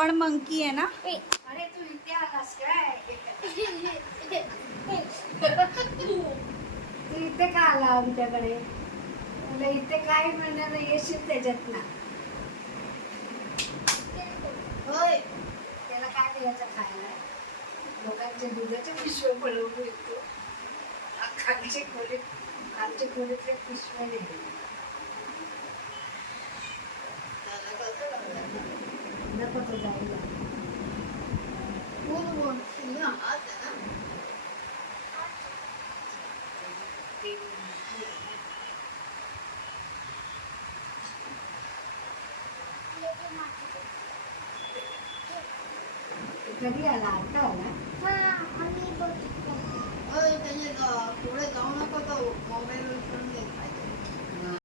आपण मंकी आहे ना. अरे तू इथे आलास काय? तू इथे का आला आमच्याकडे? तुला इथे काय म्हणणार येशील त्याच्यात ना. होय, त्याला काय द्यायचं खायला? लोकांच्या दुधाच्या पिशव्या बनवून येतो. खालच्या खोलीतल्या पिशव्या नाही. नको तो जायला. कधी आला? आता आला?